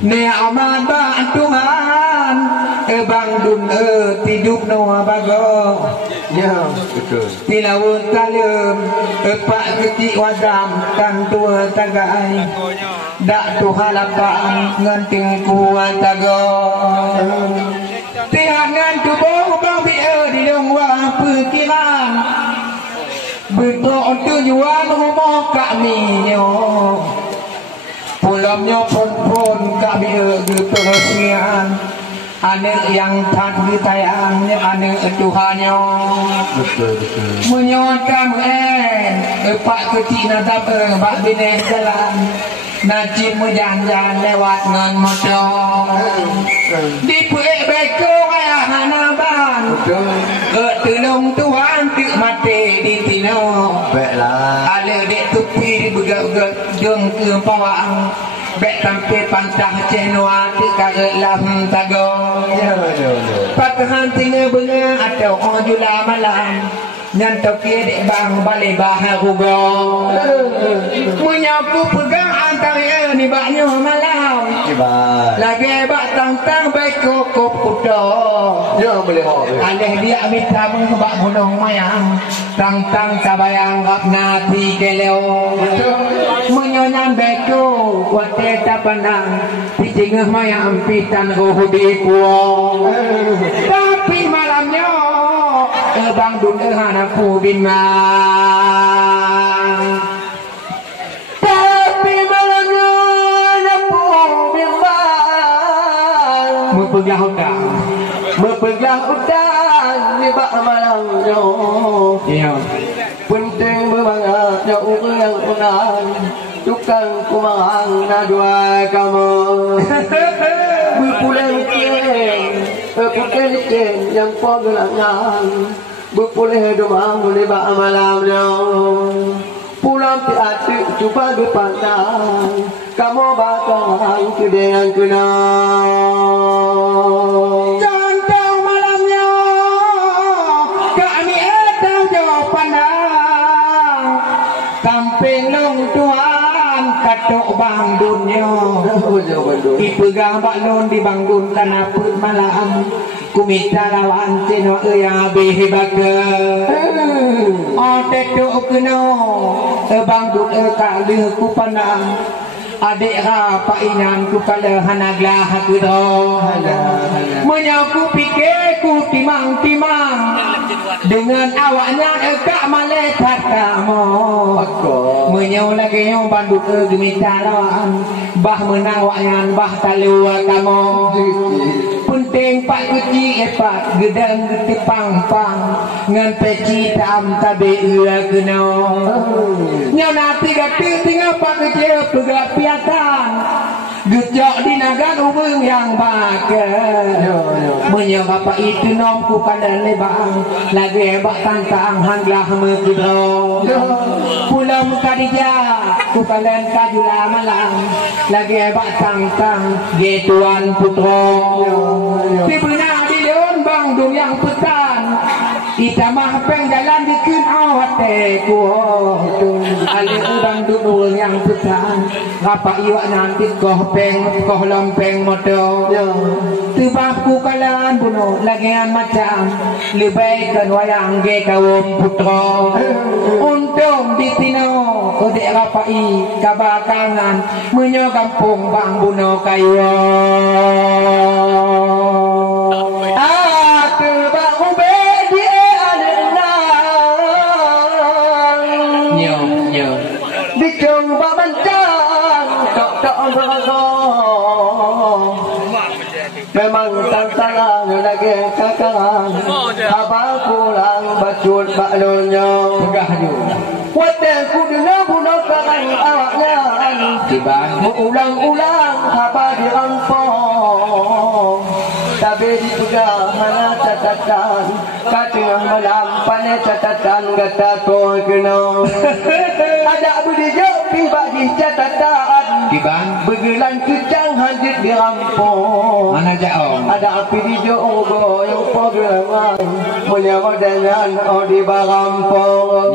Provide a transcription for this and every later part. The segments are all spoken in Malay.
Ni'mat Tuhan bang dun tidup no bago ya betul tilawut kalem pak kecik wadam tan tua tagai dak tu halapan nganting kuat tago tihangan tu bau bang bi di dong wa pikiran betul tu jual rumah kami nyo pulamnya pun kami kepersian anak yang tak ditayangnya anak Tuhannya betul menyatakan pak kecil natap pak bine jalan najib menjanjan lewat ngan motor di puek beko ayah hanaban telung Tuhan tik mati di tino baiklah ada dek tupi begat-begat jeng ke pawang bek tampil pantah cenua tik kaget lam tago patahan tinggal bengar atau ojula malam nyantok dek bang balik baharugo menyapu pegang antara ni baknya malam lagi bak tang-tang baik kokop kuda ya boleh alih dia minta mengebak gunung mayang tang-tang kabayang rap nati keleo menyonan beko wate tapanang pijingah mayang pitan rohudi kuo tapi malamnya bang dun hanaku bimang tapi malamnya napu bimbang mepegang udang di bak malamnya iya penting berbangat jauh yang unang tukang kumang na dua kamu berpulang kien yang pogelangan berpulih domang di bak malamnya pulang ti ati cuba dipandang kamu bakal kedeng kenang contoh malamnya kami etang jauh pandang kamping long Tuhan katok bang dunia dipegang bak non di bang dun tanah put malam kumita lawan cino ya behibaga tetu keno bang dun kali ku pandang adik apa inan ku kala hanaglah aku do menyaku pikir ku timang-timang dengan awaknya kak malaikat kamu menyau lagi yang banduk gemita lawan bah menang wakyan bah talua kamu penting pak kuci epat gedang getipang-pang ngan peci tam tabe ura kena nyau nanti gati tinggal pak kuci pegak piatan gejok di naga ubeng yang bagai menyau apa itu nomku kadang lebang lagi bak tantang hanglah megedro pulang kadija ku kalian kajula malam lagi bak tantang getuan putro di benar di leon bang dun yang petan itamah peng jalan dikun awat teku ali udang dun yang petan ngapa iwak nanti koh lompeng moto tibahku kalian bunuh lagian macam lebih kan wayang ge kawum putro untung di tino odek rapai kabakangan menyo kampung bang bunuh kayu memang tantangan lagi kakang abang pulang bacul baklonnya pegah juga wate ku dengar bunuh kakak yang awaknya mengulang-ulang apa dirampong tapi dipegang mana catatan kat tengah malam pandai catatan kata kau kena ada budi jauh tiba di catatan bergelan kejang hadir dirampong mana jauh ada api di jauh yang pegangan menyapa dengan di barampong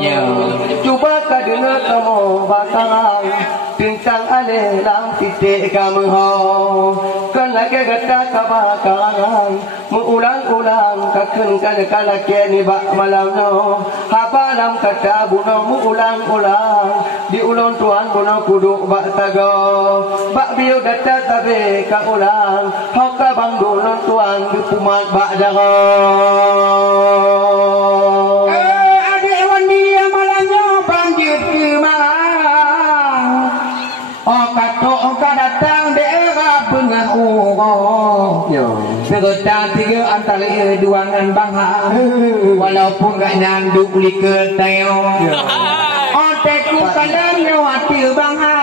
cuba kau dengar kamu bakaran tentang alelang titik kamu kan lagi kata kebakaran mengulang-ulang kakun kala kini bak malam no hapalam kata buno mengulang-ulang diulang tuan buno kudu bak tago bak biu data tabe ka ulang hoka bang buno tuan di pumat bak jago adik wandi malamnya banjir ke malang kato datang daerah bengan segetang tiga antara duangan bangha walaupun gak nyanduk liket tayo teku kalanyo atil bangha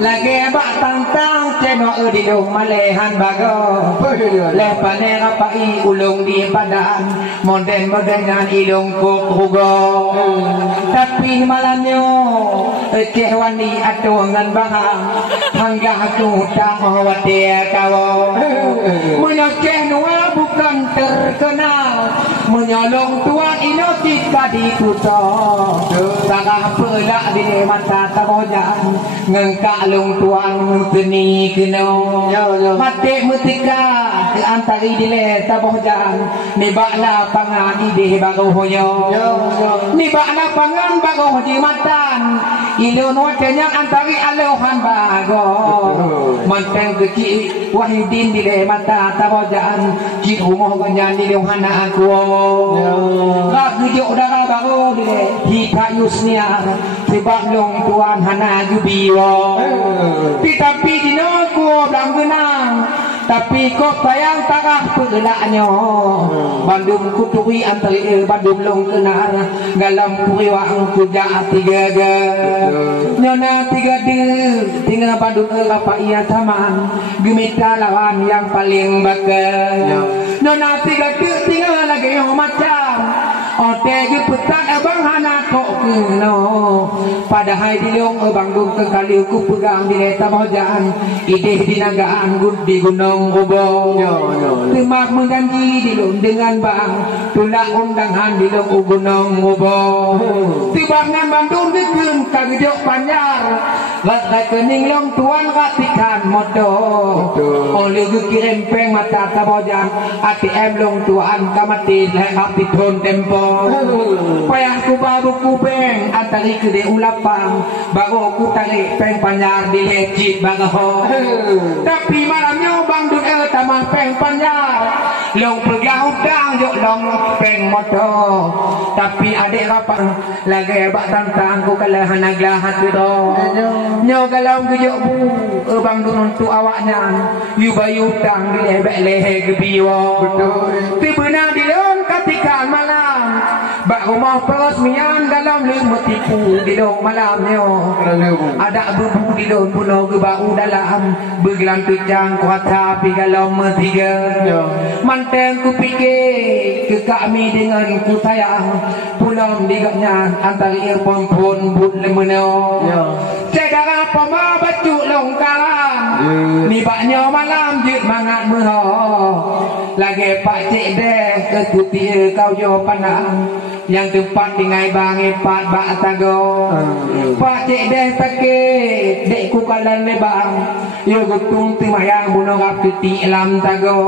lagi bak tantang cenok di lung malehan bago lepane rapai ulung di padan moden-modenan ilung kuk hugo tapi malamnya kehwani atungan bangha hangga aku tak khawatir kau menyokeh nua bukan terkenal menyolong tuan inotika ditutup sarah pelak di mata tabojan ngengkak lung tuan geni keno mati mutika antari dile tabojan ni bakla pangan ide baru hoyo ni bakla pangan baru di matan ilun wajahnya antari alohan bago manteng kecil wahidin dile mata tabojan cik umur ganyan dile hana aku gak gijuk darah baru dile hika yusnia sebab long tuan hana jubiwo tapi dino ku blang genang tapi kok bayang tarah pelaknya Bandung kutui antara Bandung long kenar galam kuriwang kuja tiga nyona tiga tinggal Bandung apa ia taman gemita lawan yang paling bakal nyona tiga tinggal lagi yang macam ote petak abang hana kok keno padahal di long Bandung kekali ku pegang di leta mojaan ide di nagaan gud di gunung Ubong temak mengganti di long dengan bang tulak undangan di long gunung Ubong tibangan Bandung dikun kagijok panjar lat kening long tuan ratikan moto oleh kirim peng mata tabojan ATM long tuan kamati lehap di tron tempo payah ku baru kupeng antari kede ulapang baru ku tarik peng panjar di lecit bagaho tapi malamnya bang dun tamang peng panjar long pergi udang jok long peng moto tapi adik rapang lagi bak tantang ku kalahan naglahat itu nyo galau gejok bu bang dun untuk awaknya yu bayu tang di lebek lehe gebiwa tiba-tiba di long ketika malam bak rumah peresmian dalam lima tipu di dong malamnya ada bubu di dong pulau ke bau dalam bergelan kejang kuasa pi galau metiga manteng ku fikir ke kami dengan ku sayang pulau digaknya antara ia perempuan but lemeno cedara pama bacuk longkaran ni baknya malam jut mangat meho lagi pak cik deh ke kutia kau jo panang yang tempat tinggai bangi pat bak tago pak cik deh sakit dek ku kalan lebang yo gutung timayang bunuh rap titik lam tago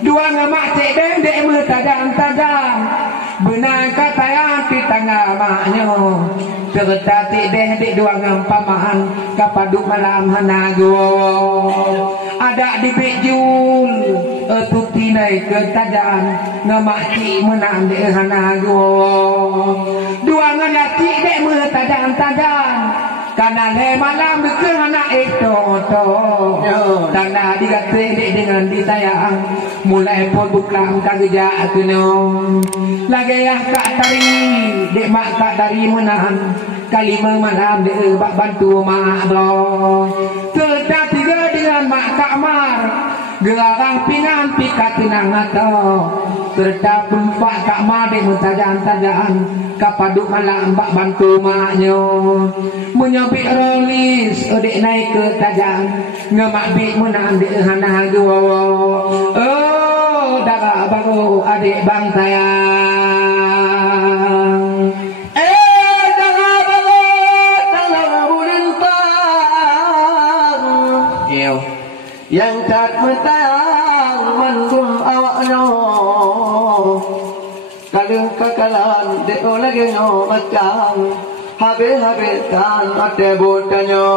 dua ngamak cik deh dek metadang-tadang benar kata yang di tengah maknya kereta cik deh dek dua ngampaman kapaduk malam hanago ada di bejul tuti naik ke tadan ngamak cik menang dek hanago dua ngamak cik dek metadang-tadang karena le malam ke anak itu to mana dikata dek dengan ditayang mulai pun buka kerja aku no lagi ya kak tari dek mak kak dari menahan kalimah malam dek bak bantu mak do serta tiga dengan mak kak mar gelarang pinang pikat tenang atau serta pempak kak mar dek mentajaan-tajaan kapaduk malam bak bantu maknyo menyobik rolis dek naik ke tajam ngemak bik menang dek hana gua oh darah baru adik bang sayang darah baru dalam bulintang yang tak metang mendum awaknya kadang kekalan dek lagi no macam habis-habisan ate botanyo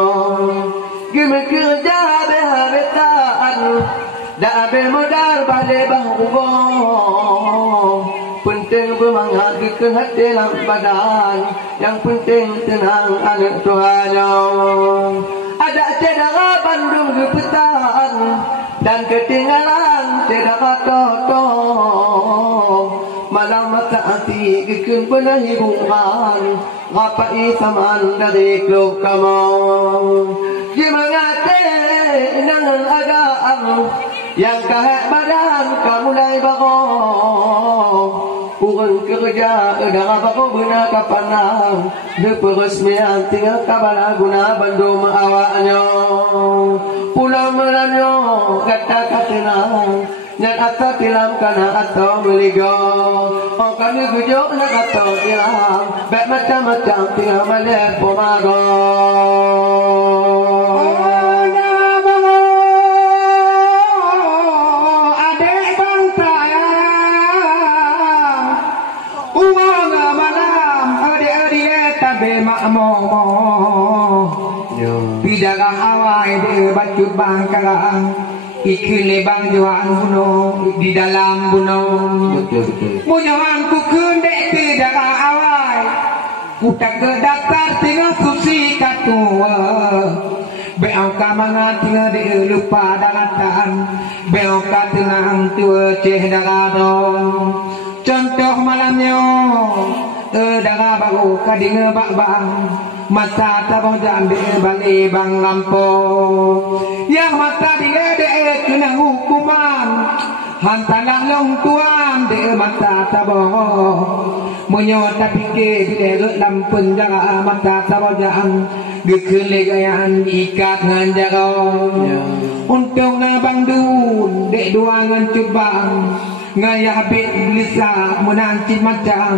gimana kerja habis-habisan dah habis modal balik bahubo penting bermangat ke hati dalam badan yang penting tenang anak Tuhannya ada cedera Bandung ke petan dan ketinggalan cedera toto malam mata hati kekun pernah hubungan ngapai saman dari klub kamu gimana teh nangan agam yang kahak badan kamu mulai bago urang kerja darah bago benar kapanang de peresmian tinggal kabala guna Bandung awaknya pulang melanyo kata-kata yang atau tilam kana atau meligo oh kami gujuk nak atau tilam baik macam-macam tinggal melihat pomago oh namamu adik bang sayang uang malam adik-adik tabe makmo tidak awai de bacut bangkarang ikile bang juang buno di dalam buno munyawan ku kendek tidak awai utak ke daftar tinggal susi katua beau kamanga tinggal de lupa daratan beau katenang tua ceh daradong contoh malamnya darah baru kadinga bak-bak masa tabang jambe balik bang lampau yang masa dia kena hukuman hantalah long tuan de masa tabang menyota pikir dia dalam penjara masa tabang jang dikelegayaan ikat ngan jarong untuk nabang dun dek dua ngan cubang ngayah habis lisa menanci macam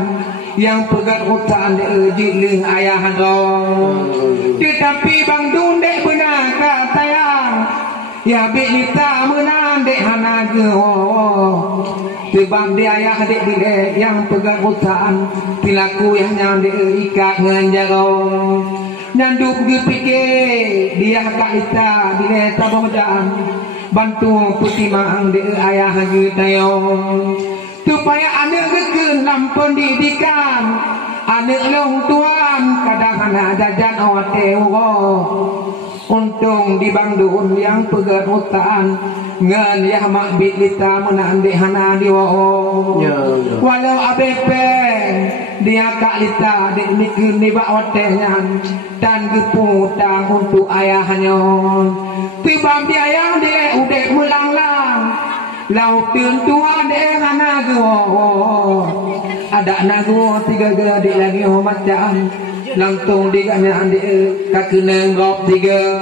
yang pegat hutan de jiling ayah dong tetapi bang dun dek benar kata sayang ya lisa menang dek hana geho sebab dia ayah dek dek yang pegat hutan tilaku yang nyam dek ikat ngan jarong nyanduk pikir dia kak lisa dek tabang jam bantu putih mang dek ayah getayong supaya anak kekun dalam pendidikan anak long tuan kadang anak jajan otewo untung di Bandung yang pegat hutan ngan ya mak bit lita menan dek hana diwo walau ABP dia kak lita dek nikun di bak otenya dan geputang untuk ayahnya tibam dia yang dia udah melanglang lau tuan dek hana guo ada nago tiga gede lagi macam langsung diganya ande kakeneng gop tiga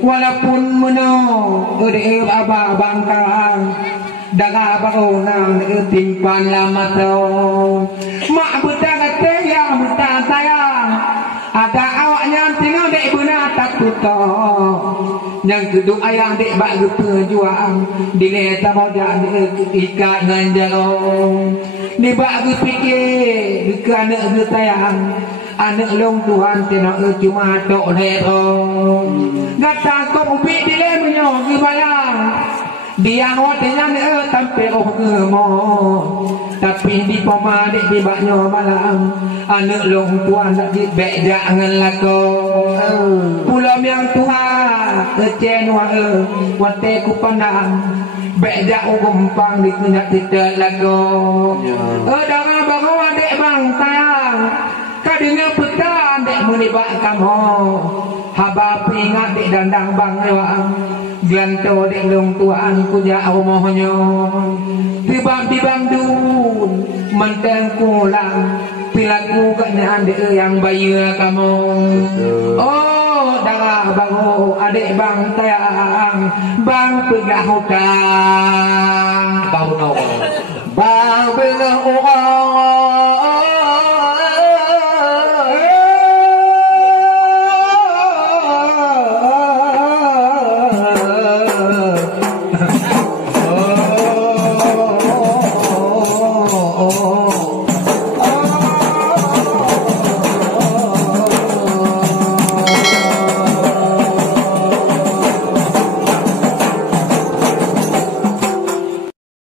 walaupun meno ode aba bangkaan daga baronang timpan lama tau mak betang teh yang betang sayang ada awaknya tinggal dek benar takut yang kedua ayah dek bak berjuang dile sama dak ikat ngan jarong ni bak berfikir ke anak sayang anak long Tuhan tena cuma tok ledong gata kau upi dile menyo ke bayang dia hotenya tampe oh gemo tapi di pemadik di baknyo malam anak long Tuhan nak dibek jangan lako pulau yang Tuhan ecen wa wate ku pandang beda ugumpang di kunya tidak lago darah bango adek bang tayang kadenya petan dek menibak kamu haba pingat dek dandang bang lewang glanto dek long tuaan kunya awomohonyo tibang dun menteng kulang pilaku gaknya adek yang bayi kamu oh darah bango adek bang tayang bang pegah hutang bang pegah hutang